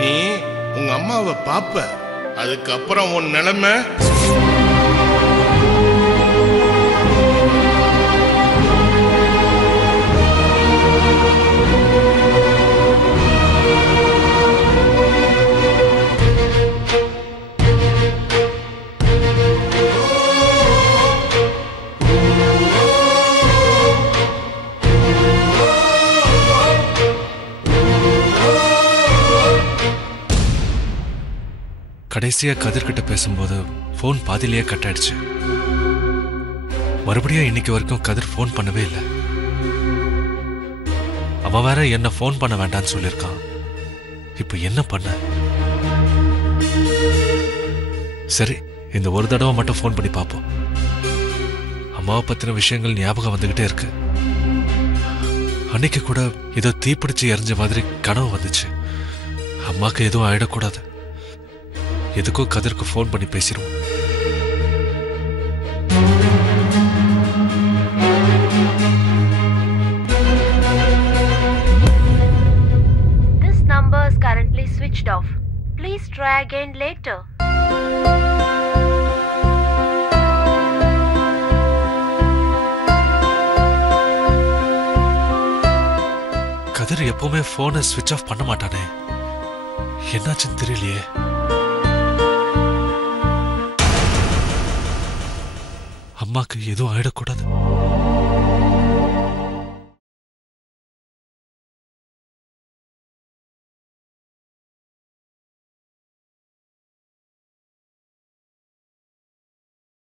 நீ உங்க அம்மாவை பாப்ப, அதுக்கப்புறம் உன் நிலைமை. கடைசியா கதிர்கிட்ட பேசும்போது போன் பாதியிலேயே கட் ஆயிடுச்சு. மறுபடியும் இன்னைக்கு வரைக்கும் கதிர் போன் பண்ணவே இல்லை. அவன் வேற என்ன போன் பண்ண வேண்டான்னு சொல்லியிருக்கான். இப்ப என்ன பண்ண? சரி, இந்த ஒரு தடவை மட்டும் போன் பண்ணி பார்ப்போம். அம்மாவை பத்தின விஷயங்கள் ஞாபகம் வந்துகிட்டே இருக்கு. அன்னைக்கு கூட ஏதோ தீப்பிடிச்சு எரிஞ்ச மாதிரி கனவு வந்துச்சு. அம்மாக்கு எதுவும் ஆயிடக்கூடாது. எதுக்கோ கதிருக்கு போன் பண்ணி பேசிடுவோம். This number is currently switched off. Please try again later. கதிர் எப்பவுமே போனை ஸ்விட்ச் ஆஃப் பண்ண மாட்டானே, என்னாச்சுன்னு தெரியலையே. அம்மாக்கு எதுவும் ஆயிடக்கூடாது.